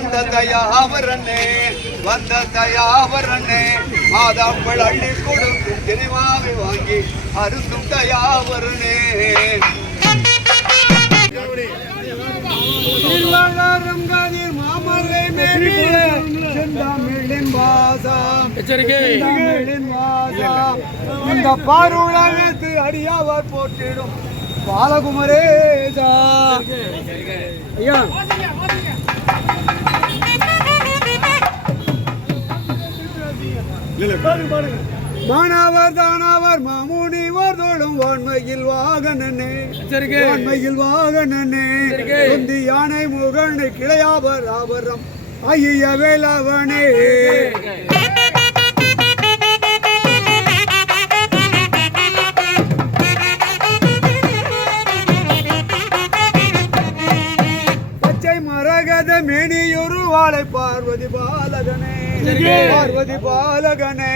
வந்த தயாவரனே வந்த தயாவரனே மாதாம்பள் அள்ளி கொடுக்கும் சினிமாவை வாங்கி அருந்தும் தயாவரனே திருவாளரம் காதீர் மாமல்லை மேலே செந்தாமிழின் வாசம். மாணவர் தானவர் மாமுனிவர் தோழும் வான்மையில் எச்சரிக்கை. வான்மையில் எச்சரிக்கை. தொந்தி யானை முகனை கிளையாவர் ஆபரம். ஐய வேலவனே. வாழை பார்வதி பாலகனே. பார்வதி பாலகனே.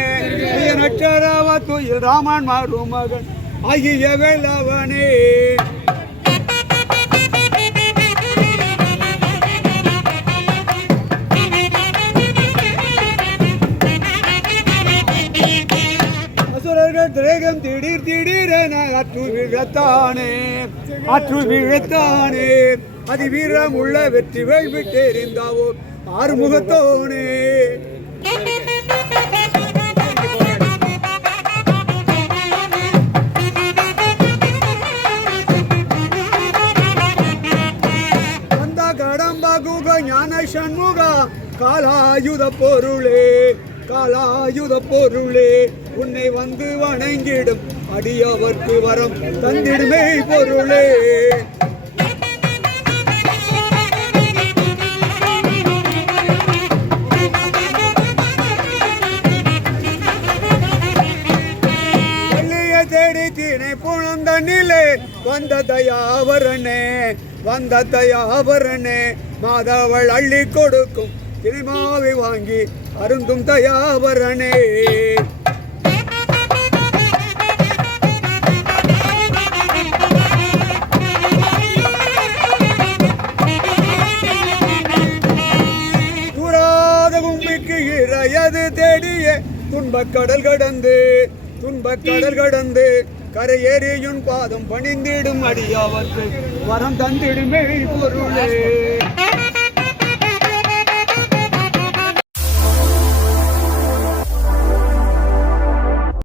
நட்சரவ துயில் ராமன் மருமகன். ஐய வேலவனே. திரேகம் திடீர் திடீரென அற்று விழத்தானே. அற்று விழத்தானே. அதி வீரம் உள்ள வெற்றி வேள்வி தெரிந்தாவோ ஆறுமுகத்தோனே அந்த கடம்ப ஞான சண்முக காலாயுத பொருளே காலாயுத பொருளே. உன்னை வந்து வணங்கிடும் அடியவர்க்கு வரம் தந்திடுமே பொருளே. தேடி தீனை புணர்ந்த நிலை வந்த தயாவரனே வந்த தயாவரனே மாதவள் அள்ளி கொடுக்கும் திருமாவை வாங்கி அருந்தும் தயாவரனே தூராத பூமிக்கு இறையது தேடிய துன்பக் கடல் கடந்து துன்பக் கடல் கடந்து கரையேறியுன் பாதம் பணிந்திடும் அடியாவர்க்கு வரம் தந்திடுமே பொருளே.